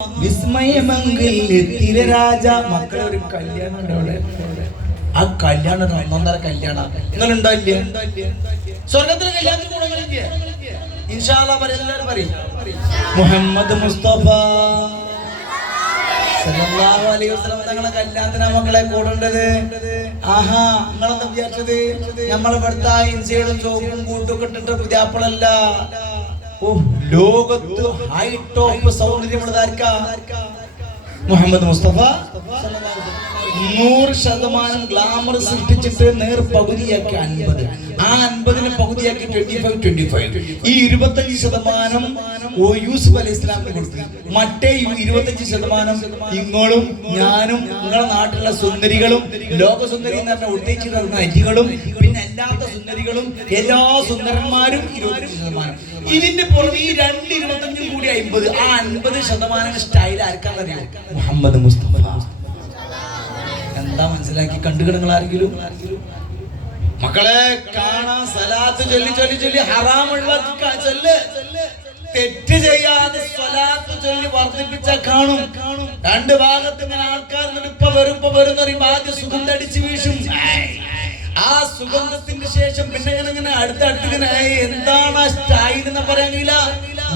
വിസ്മയമങ്കിൽ തിരരാജ മക്കളെ ഒരു കല്യാണം ഉണ്ട്. ആ കല്യാണം ഒന്നൊന്നര കല്യാണം നിങ്ങൾ ഉണ്ടായില്ലേ? സ്വർഗത്തിലെ കല്യാണത്തിന് ഗുണങ്ങളില്ലേ? ഇൻഷാ അല്ലാഹ് എല്ലാവരും പറയും മുഹമ്മദ് മുസ്തഫ സല്ലല്ലാഹു അലൈഹി വസല്ലം തങ്ങളെ കല്യാണത്തിന് മക്കളെ കൂടേണ്ടത്. ആഹാ, നിങ്ങളെന്താ വിചാരിച്ചത്? നമ്മളെ ഇവിടുത്തെ ഇൻസൈഡും സോപ്പും കൂട്ടൊക്കെ ഇട്ടിട്ട് പുതിയാപ്പിളല്ല. ലോകത്ത് ഹൈ ടോപ്പ് സൗന്ദര്യമുള്ളതായിരിക്കാ മുഹമ്മദ് മുസ്തഫ 100% ഗ്ലാമർ സൃഷ്ടിച്ചിട്ട് നേർ പകുതിയാക്കി 50, ആ 50 പകുതിയാക്കി 25 ഈ 25% യൂസുഫ് അലൈഹി ഇസ്ലാമിന് കൊടുത്തു. മറ്റേ 25% ഇങ്ങളും ഞാനും നിങ്ങളുടെ നാട്ടിലുള്ള സുന്ദരികളും ലോക സുന്ദരി എന്ന് പറഞ്ഞ ഉത്തേച്ച് നടന്ന അരികളും പിന്നെ അല്ലാത്ത സുന്ദരികളും എല്ലാ സുന്ദരന്മാരും 25%. ഇതിന്റെ പുറമെ ഈ 25 കൂടി 50, ആ 50% സ്റ്റൈൽ ആർക്കാന്നറിയാം? മുഹമ്മദ് മുസ്തഫ. എന്താ മനസ്സിലാക്കി കണ്ടുകിടങ്ങൾ ആരെങ്കിലും? മക്കളെ കാണാൻ സലാത്ത് ചൊല്ലി ചൊല്ലി ചൊല്ലി ഹറാം ഒഴിവാക്കി ചൊല്ല്. തെറ്റ് ചെയ്യാതെ സ്വലാത്ത് ചൊല്ലി വർദ്ധിപ്പിച്ച കാണും. രണ്ട് ഭാഗത്ത് ഇങ്ങനെ ആൾക്കാർ ഇപ്പൊ വരും പറയുമ്പോ ആദ്യം സുഗന്ധം അടിച്ചു വീശും. ആ സുഗന്ധത്തിന്റെ ശേഷം പിന്നെ ഇങ്ങനെ അടുത്തടുത്തിങ്ങനെ എന്താണ് ആ സ്റ്റൈൽ എന്ന് പറയാനില്ല,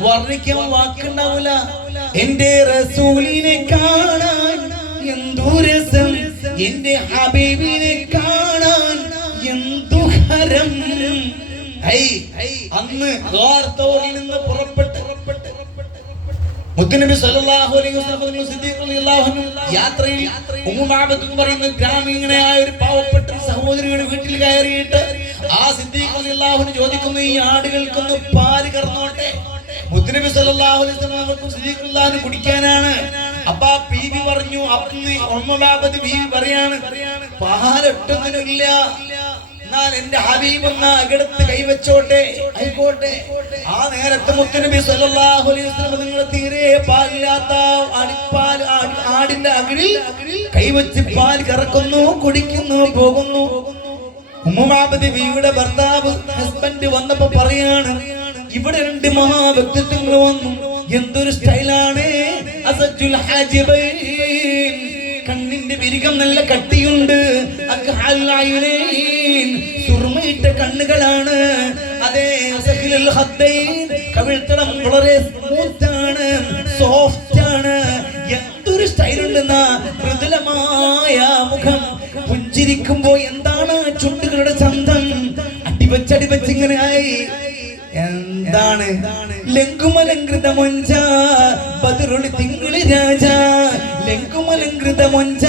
വർണ്ണിക്കാൻ വാക്കുണ്ടാവൂല. എന്റെ റസൂലിനെ കാണാൻ എന്തു രസം, എന്റെ ഹബീബിനെ കാണാൻ എന്തു ഹരം. അന്ന് ഗാർതോറിൽ നിന്ന് പുറപ്പെട്ട് മുത്തുനബി സല്ലല്ലാഹു അലൈഹി വസല്ലം സിദ്ദീഖ് റളിയല്ലാഹു അൻഹു യാത്രയിൽ ഉമ്മു മഅബദ് എന്ന് പറയുന്ന ഗ്രാമീണയായ ഒരു പാവപ്പെട്ട സഹോദരിയുടെ വീട്ടിൽ കയറിയിട്ട് ആ സിദ്ദീഖ് റളിയല്ലാഹു അൻഹു ചോദിക്കുന്നു, ഈ ആടുകൾക്കൊന്ന് പാല് കറന്നോട്ടെ. മുത്തുനബി സല്ലല്ലാഹു അലൈഹി വസല്ലം സിദ്ദീഖ് റളിയല്ലാഹു അൻഹു കുടിക്കാനാണ്. അപ്പൊ ആ ബീവി പറഞ്ഞു, അന്ന് ഉമ്മു മഅബദ് ബീവി പറയാണ്, പാലൊട്ടൊന്നുമില്ല, എന്നാൽ എന്റെ ഹബീബ് ഒന്ന് അകടത്ത് കൈവച്ചോട്ടെ. ആയിക്കോട്ടെ. ആ നേരത്തെ മുത്തുനബി സല്ലല്ലാഹു അലൈഹി വസല്ലം നിങ്ങൾ തീരെ പാലില്ലാത്ത ആടിന്റെ അകിടിൽ കൈവച്ച് പാൽ കറക്കുന്നു, കുടിക്കുന്നു, പോകുന്നു. ഉമ്മു മഅബദ് ബീവിയുടെ ഭർത്താവ് ഹസ്ബൻഡ് വന്നപ്പോ പറയാണ്, ഇവിടെ രണ്ട് മഹാവ്യക്തിത്വങ്ങൾ വന്നു. എന്തൊരു സ്റ്റൈലാണ്! അസജുൽ ഹാജിബൈൻ, കണ്ണിന്റെ വിരികം നല്ല കട്ടിയുണ്ട്. സുർമയിട്ട കണ്ണുകളാണ്. അതേ, കവിൾത്തടം വളരെ സ്മൂത്താണ്, സോഫ്റ്റ് ആണ്. എന്തൊരു സ്റ്റൈലുണ്ടെന്ന മൃദുലമായ മുഖം. പുഞ്ചിരിക്കുമ്പോ എന്താണ് ചുണ്ടുകളുടെ ചന്തം, അടിവച്ചടിവച്ചിങ്ങനെ ആയി. എന്താണ് ലങ്കുമലങ്കൃത മൊഞ്ച ബദറുളി തിങ്കളി രാജ, ലങ്കുമലങ്കൃത മൊഞ്ച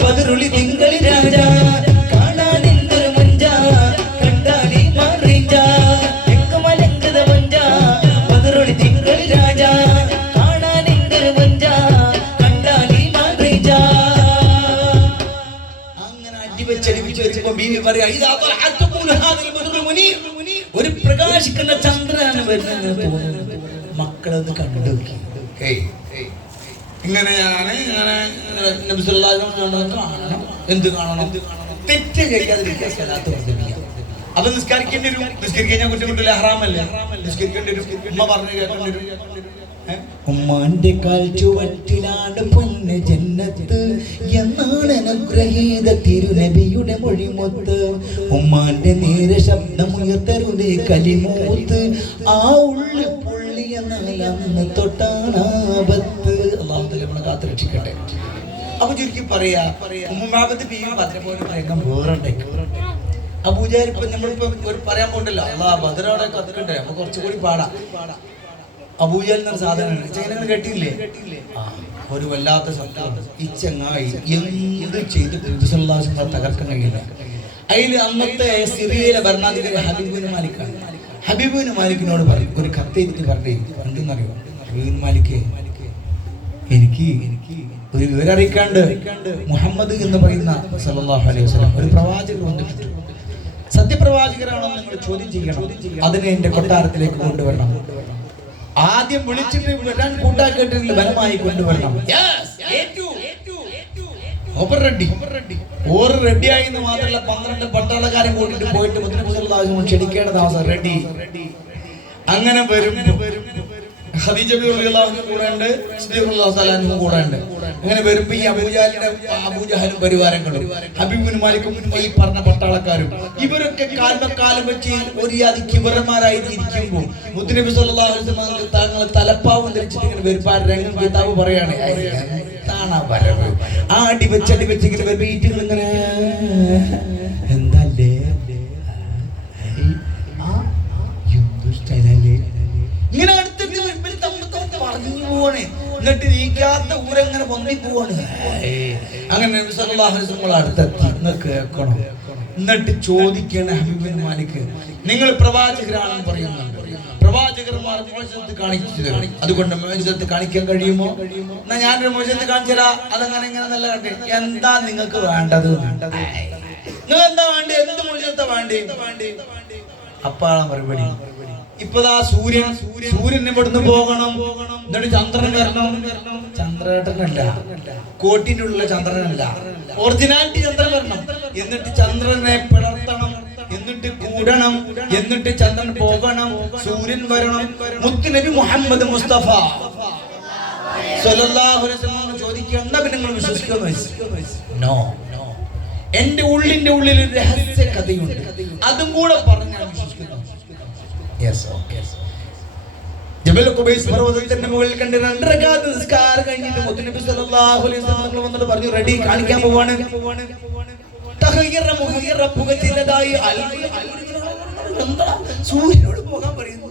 ബദറുളി തിങ്കളി രാജ. കാണാൻ എന്തൊരു മൊഞ്ച, കണ്ടാലി മാറിഞ്ച, ലങ്കുമലങ്കൃത മൊഞ്ച ബദറുളി തിങ്കളി രാജ. കാണാൻ എന്തൊരു മൊഞ്ച, കണ്ടാലി മാറിഞ്ച. അങ്ങനെ അടിവച്ചടിപ്പിച്ച് വെച്ചപ്പോ ബീവി പറയാ, ഇതാ ഒരു പ്രകാശിക്കുന്ന ചന്ദ്രനാണ് വരുന്നത് തോന്നുന്നത്. മക്കളത് കണ്ടു. ഇങ്ങനെയാണ് നബി സല്ലല്ലാഹു അലൈഹി വസല്ലം കാണണം. എന്ത് കാണണം? തെറ്റ് ചെയ്യാതിരിക്കുക, സ്വലാത്ത് വർദ്ധിപ്പിക്കുക. അപ്പൊ നിസ്കരിക്കേണ്ടി വരും. നിസ്കരിക്കാൻ കുറ്റമില്ല, ഹറാമല്ലേ? നിസ്കരിക്കേണ്ടി വരും. ഉമ്മ പറഞ്ഞു കേൾക്കേണ്ടി വരും. ഉമ്മാന്റെ കാൽ ചുവട്ടിലാണ് പൊന്ന് ജന്നത്ത് എന്നാണ് അനുഗ്രഹീത തിരുനബിയുടെ മൊഴിമൊത്ത്. ഉമ്മാന്റെ നേരെ ശബ്ദമുയർത്തരുതേ കലിമൂത്ത്, ആ ഉള്ളി പുള്ളി എന്നാലന്ന് തൊട്ടാണാപത്ത്. അല്ലാഹു തആല നമ്മളെ കാത്തുരക്ഷിക്കട്ടെ. അപ്പൊ ചുരുക്കി പറയാ, ഉമ്മു മഅബദ് ബീവി പത്രപോലെ പറയുന്ന വേറുണ്ടേക്ക് അബൂജഹൽ. ഇപ്പൊ നമ്മളിപ്പോ ഒരു പറയാൻ പോകണ്ടല്ലോ, അള്ളാഹ് ബദറോടെ കത്തിക്കണ്ടേ, നമുക്ക് കുറച്ചുകൂടി പാടാം. അബൂജഹൽ എന്ന സാധനമാണ്. ചങ്ങനങ്ങൾ കേട്ടില്ലേ? ഒരു വല്ലാത്ത ശബ്ദം. ഈ ചങ്ങായി എന്ത് ചെയ്ത് തകർക്കാൻ കഴിയില്ല. അതിൽ അന്നത്തെ സിറിയയിലെ ഭരണാധികാരി ഹബീബുൻ മാലിക്കാണ്. ഹബീബുൻ മാലിക്കിനോട് പറയും, ഒരു കത്തെഴുതി പറഞ്ഞു. എന്തെന്നറിയോ ഹബീബുൻ മാലിക്ക്, എനിക്ക് ഒരു വിവരം അറിയിക്കാണ്ട്. മുഹമ്മദ് എന്ന് പറയുന്ന സല്ലല്ലാഹു അലൈഹി വസല്ലം ഒരു പ്രവാചകർ വന്നിട്ടുണ്ട്. സത്യപ്രവാചകരാണോ നിങ്ങൾ ചോദ്യം ചെയ്യണം. അതിനെ എന്റെ കൊട്ടാരത്തിലേക്ക് കൊണ്ടുവരണം. ആദ്യം വിളിച്ചിട്ട് വരാൻ കൂട്ടാക്കിയിട്ടില്ല, ബലമായി കൊണ്ടുവരണം. റെഡിയായി എന്ന് മാത്രമല്ല, 12 പട്ടാളക്കാരെ കൂട്ടിട്ട് പോയിട്ട് ക്ഷണിക്കേണ്ട താമസം റെഡി. അങ്ങനെ വരും. ഖദീജ റളിയല്ലാഹു അൻഹ കൂടെ ഉണ്ട്, സിദ്ദീഖ് റളിയല്ലാഹു തആല അൻഹു കൂടെ ഉണ്ട്. അങ്ങനെ വരുമ്പോ ഈ അബൂജഹലും പരിവാരങ്ങളും ഹബീബ് ബിൻ മാലിക്കും ഈ പറഞ്ഞ പട്ടാളക്കാരും ഇവരൊക്കെ കാൽമക്കാലം വെച്ച് ഒരു യാതി കിബറന്മാരായി ഇരിക്കുമ്പോൾ മുത്തുനബി സല്ലല്ലാഹു അലൈഹി വസല്ലം തങ്ങൾ തലപ്പാവും ധരിച്ചിട്ട് ഇങ്ങനെ വരുമ്പോൾ രംഗം കിതാബ് പറയാണ്, എന്താണ് വരവ്? ആ അടി വെച്ച് ഇങ്ങനെ വീട്ടിൽ ഇങ്ങനെ എന്തല്ലേ ഇങ്ങനെ അടുത്തിട്ട് പറഞ്ഞു പോവാണ്. എന്നിട്ട് നീക്കാത്ത ഊരെങ്ങനെ പൊന്തി പോവാണ്. അങ്ങനെ നബി സല്ലല്ലാഹു അലൈഹി വസല്ലം അടുത്തെത്തി. കേൾക്കണം. എന്നിട്ട് ചോദിക്കണം ഹബീബ് ബിൻ മാലിക്, നിങ്ങൾ പ്രവാചകരാണെന്ന് പറയുന്നുണ്ട്, പ്രവാചകന്മാർ മോചനത്ത് കാണിച്ചു തരും, അതുകൊണ്ട് മോചനത്ത് കാണിക്കാൻ കഴിയുമോ? എന്നാ ഞാനൊരു മോചനത്ത് കാണിച്ചു തരാം, അതങ്ങനെ ഇങ്ങനെ നല്ല കണ്ടേ. എന്താ നിങ്ങൾക്ക് വേണ്ടത്? നിങ്ങൾ എന്താ വേണ്ടി? എന്ത് മോചനത്തെ വേണ്ടി? അപ്പാളാ മറുപടി, ഇപ്പതാ സൂര്യൻ ഇവിടുന്ന് പോകണം, എന്നിട്ട് ചന്ദ്രൻ വരണം. ചന്ദ്രേട്ടനല്ല, കോട്ടിനുള്ള ചന്ദ്രനല്ല, ഒറിജിനാലിറ്റി ചന്ദ്രൻ വരണം. എന്നിട്ട് ചന്ദ്രനെ പിളർത്തണം, എന്നിട്ട് കൂടണം, എന്നിട്ട് ചന്ദ്രൻ പോകണം, സൂര്യൻ വരണം. മുത്തുനബി മുഹമ്മദ് മുസ്തഫ സ്വല്ലല്ലാഹു അലൈഹി വസല്ലം ചോദിക്കുക, എന്താ പിന്നെ നിങ്ങൾ വിശ്വസിക്കുമെന്ന്? നോ, എന്റെ ഉള്ളിന്റെ ഉള്ളിൽ ഒരു രഹസ്യ കഥയുണ്ട്, അതും കൂടെ പറഞ്ഞാൽ വിശ്വസിക്കുന്നു. ജബൽ ഖുബൈസ് പർവതത്തിന്റെ മുകളിൽ കണ്ട് 2 റക്അത്ത് നിസ്കാരം കഴിഞ്ഞിട്ട് മുത്തുനബി സല്ലല്ലാഹു അലൈഹി വസല്ലം വന്നിട്ട് പറഞ്ഞു, റെഡി, കാണിക്കാൻ പോവാണ്. സൂര്യനോട് പോകാൻ പറയുന്നു,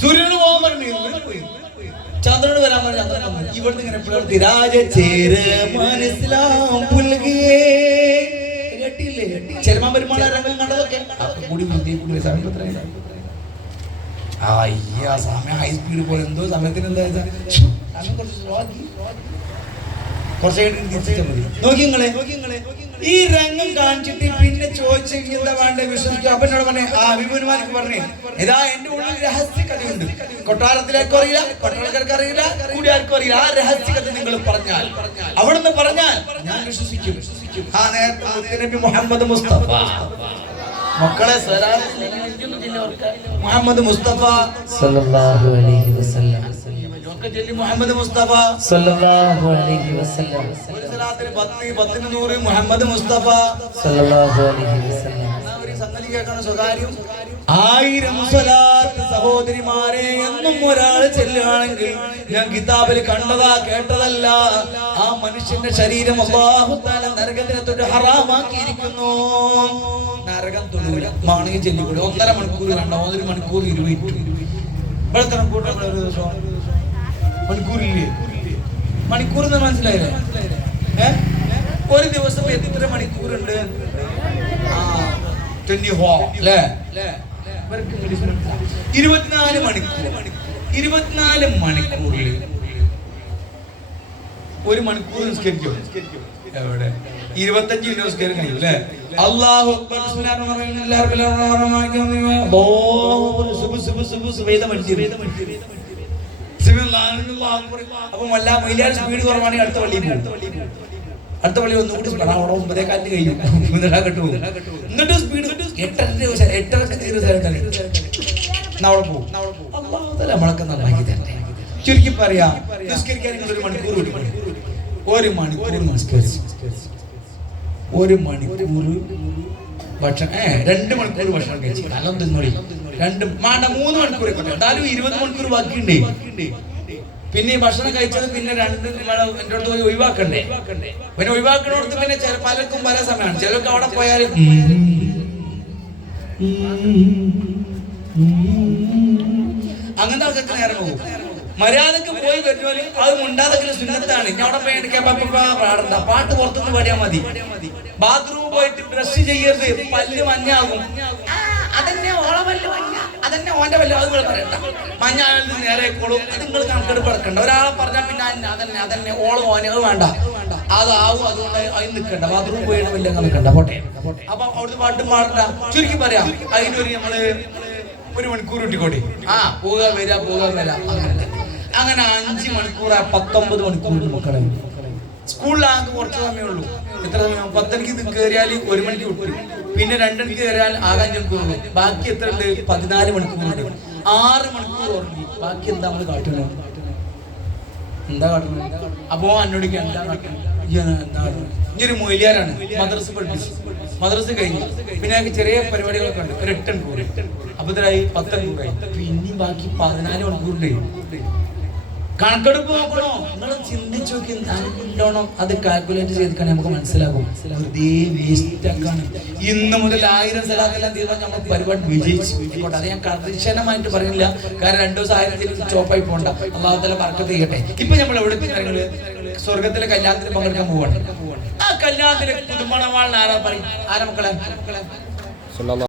സൂര്യനോട് പോകാൻ പറഞ്ഞു, ചന്ദ്രനോട് വരാൻ പറഞ്ഞു. ചന്ദ്രൻ ഇവിടുന്ന് ഇങ്ങനെ പിളർത്തി കേട്ടില്ലേ? ചെറുമാൻ പെരുമാള രംഗം കണ്ടതൊക്കെ കൂടി സമയം ഹൈ സ്പീഡ് പോലെ എന്തോ സമയത്തിന് എന്താ നോക്കിങ്ങളെ ഈ രംഗം കാണിച്ചിട്ട് പിന്നെ ചോദിച്ചു എന്താ വേണ്ട വിശ്വസിക്കും. അപ്പൊ എന്നോട് പറഞ്ഞേ, ആ വിപുലമാർക്ക് പറഞ്ഞേ, ഇതാ എന്റെ ഉള്ളിൽ രഹസ്യ കഥയുണ്ട്, കൊട്ടാരത്തിലേക്ക് അറിയില്ല, പട്ടാളക്കാർക്ക് അറിയില്ല, കൂടിയാർക്കും അറിയില്ല. ആ രഹസ്യ കഥ നിങ്ങൾ പറഞ്ഞാൽ, അവിടുന്ന് പറഞ്ഞാൽ ഞാൻ വിശ്വസിക്കും. ആ നേരത്തെ നബി മുഹമ്മദ് മുസ്തഫ, മക്കളെ മുഹമ്മദ് മുസ്തഫ സല്ലല്ലാഹു അലൈഹി വസല്ലം, മുഹമ്മദ് മുസ്തഫ സല്ലല്ലാഹു അലൈഹി വസല്ലം, ഒരു സലാത്തിന് 10 100 മുഹമ്മദ് മുസ്തഫ സല്ലല്ലാഹു അലൈഹി വസല്ലം. ഒരു സംഗതി കേൾക്കണം, സ്വകാര്യം 1000 സ്വലാത്ത് സഹോദരിമാരെ എന്നും ഒരാൾ ചെല്ലുകയാണെങ്കിൽ, ഞാൻ കിതാബിൽ കണ്ടതാ കേട്ടതല്ല, ആ മനുഷ്യന്റെ ശരീരം അല്ലാഹു തആല നരകത്തിനെ തൊട്ട് ഹറാമാക്കിയിരിക്കുന്നു. നരകം തൊടൂല, മാണെങ്കിൽ ചെല്ലിക്കൂടെ. 1.5 മണിക്കൂർ കണ്ട, 1 മണിക്കൂർ 20 ഇവിടെ ഒരു ദിവസം മണിക്കൂറില്ലേ? മണിക്കൂർ എന്ന് മനസ്സിലായില്ലേ? ഒരു ദിവസം എത്ര മണിക്കൂറുണ്ട്? 24 അല്ലേ? 24 മണിക്കൂർ. 24 മണിക്കൂറിൽ 1 മണിക്കൂർ നിസ്കരിക്കും. എവിടെ? 25 മിനിറ്റ് നിസ്കാരം കഴിയും അല്ലേ? അല്ലാഹു അക്ബർ, അപ്പൊ വല്ല മൈലാട് സ്പീഡ് കുറവാണെങ്കിൽ അടുത്ത പള്ളിയിൽ പോകും. അടുത്ത പള്ളി ഒന്നുകൂടി 9:15 കഴിഞ്ഞു, എന്നിട്ട് സ്പീഡ് 8:30 പോകും. നമ്മളൊക്കെ നന്നാക്കി തരട്ടെ. ചുരുക്കി പറയാം, നിസ്കരിക്കാൻ നിങ്ങൾ 1 മണിക്കൂർ കൊടുക്കണം. 1 മണിക്കൂർ നിസ്കരിച്ച് 1 മണിക്കൂർ ഭക്ഷണം 2 മണിക്കൂർ ഭക്ഷണം കഴിച്ച് നല്ല തിന്നോളി. 3 മണിക്കൂർ എന്തായാലും 20 മണിക്കൂർ ബാക്കിയുണ്ടേ. പിന്നെ ഈ ഭക്ഷണം കഴിച്ചത് പിന്നെ 2 എൻ്റെ അടുത്ത് പോയി ഒഴിവാക്കണ്ടേ? പിന്നെ ഒഴിവാക്കണോടത്ത് പിന്നെ പലർക്കും പല സമയമാണ്. ചിലർക്ക് അവിടെ പോയാൽ അങ്ങനത്തെ ആൾക്കൊക്കെ നേരം പോകും. മര്യാദക്ക് പോയി വരുന്നവര് അത് മുണ്ടാതൊക്കെ സുന്നത്താണ്. ഇനി അവിടെ പോയി പാടണ്ട, പാട്ട് പുറത്തുനിന്ന് പാടിയാൽ മതി. ബാത്റൂമിൽ പോയിട്ട് ബ്രഷ് ചെയ്യരുത്, പല്ല് മഞ്ഞാകും. അതന്നെ ഓളെ പല്ല് മഞ്ഞ, അതന്നെ ഓന്റെ പല്ല്, അത് നിങ്ങൾ പറയണ്ട. മഞ്ഞ നേരെ കോളും, അത് നിങ്ങൾ കണക്കെടുപ്പ് എടുക്കണ്ട. ഒരാളെ പറഞ്ഞാൽ പിന്നെ അതന്നെ ഓള് ഓനെ വേണ്ട, അതാവും. അതുകൊണ്ട് അതിന് നിൽക്കണ്ട, ബാത്റൂമിൽ പോയി വലിയ നിൽക്കണ്ട, പോട്ടെ. അപ്പൊ അവിടുത്തെ പാട്ടും പാടണ്ട. ചുരുക്കി പറയാം, അതിനൊരു നമ്മള് 1 മണിക്കൂർ ഇട്ടിക്കോട്ടെ. പോകാൻ വരാ അങ്ങനെ 5 മണിക്കൂർ 19 മണിക്കൂർ മക്കളെ. സ്കൂളിലാകെ കുറച്ച് സമയമുള്ളൂ. എത്ര സമയം? 10 കയറിയാൽ 1 മണിക്ക് വിട്ടു, പിന്നെ 2 കയറിയാൽ ആകെ 5 മണിക്കൂറുള്ളൂ. ബാക്കി എത്ര ഉണ്ട്? 14 മണിക്കൂറുണ്ട്. 6 മണിക്കൂർ ഉറങ്ങി. ബാക്കി എന്താ നമ്മൾ കാട്ടുന്നത്? എന്താ കാട്ടുന്നത്? അപ്പോ അന്നോടിക്ക് എന്താ കാട്ടുന്നത്? എന്താ ഇനിയൊരു മൊയിലിയാരാണ്, മദ്രസ പഠിപ്പിച്ചു, മദ്രസ കഴിഞ്ഞു. പിന്നെ ഞങ്ങൾക്ക് ചെറിയ പരിപാടികളൊക്കെ ഉണ്ട്. ഒരു 8 മണിക്കൂർ. അപ്പൊ ഇതായി 10 മണിക്കൂറായി. പിന്നെ ബാക്കി 14 മണിക്കൂറുണ്ട്. കണക്കെടുപ്പ് നോക്കണോ? നിങ്ങൾ ചിന്തിച്ചു നോക്കി നല്ലോണം അത് കാൽക്കുലേറ്റ് ചെയ്തിട്ടാണ് നമുക്ക് മനസ്സിലാകും. വെറുതെ വേസ്റ്റ് ആക്കാണ്. ഇന്ന് മുതൽ 1000 സലാത്തെല്ലാം തീർന്നാൽ നമ്മൾ പരിപാടി വിജയിച്ചു. അത് ഞാൻ കർശനമായിട്ട് പറയുന്നില്ല, കാരണം 2 ദിവസം 1000 ചോപ്പായി പോകണ്ട. അല്ലാഹു തആല ബർക്കത്ത് ചെയ്യട്ടെ. ഇപ്പൊ നമ്മൾ എവിടുത്തെ കാര്യങ്ങള് സ്വർഗത്തിലെ കല്യാണത്തിന് പങ്കെടുക്കാൻ പോവാണ്. ആ കല്യാണത്തിന് പുതുമണവാളിന് ആരാ പറയും? ആരാ മക്കളെ?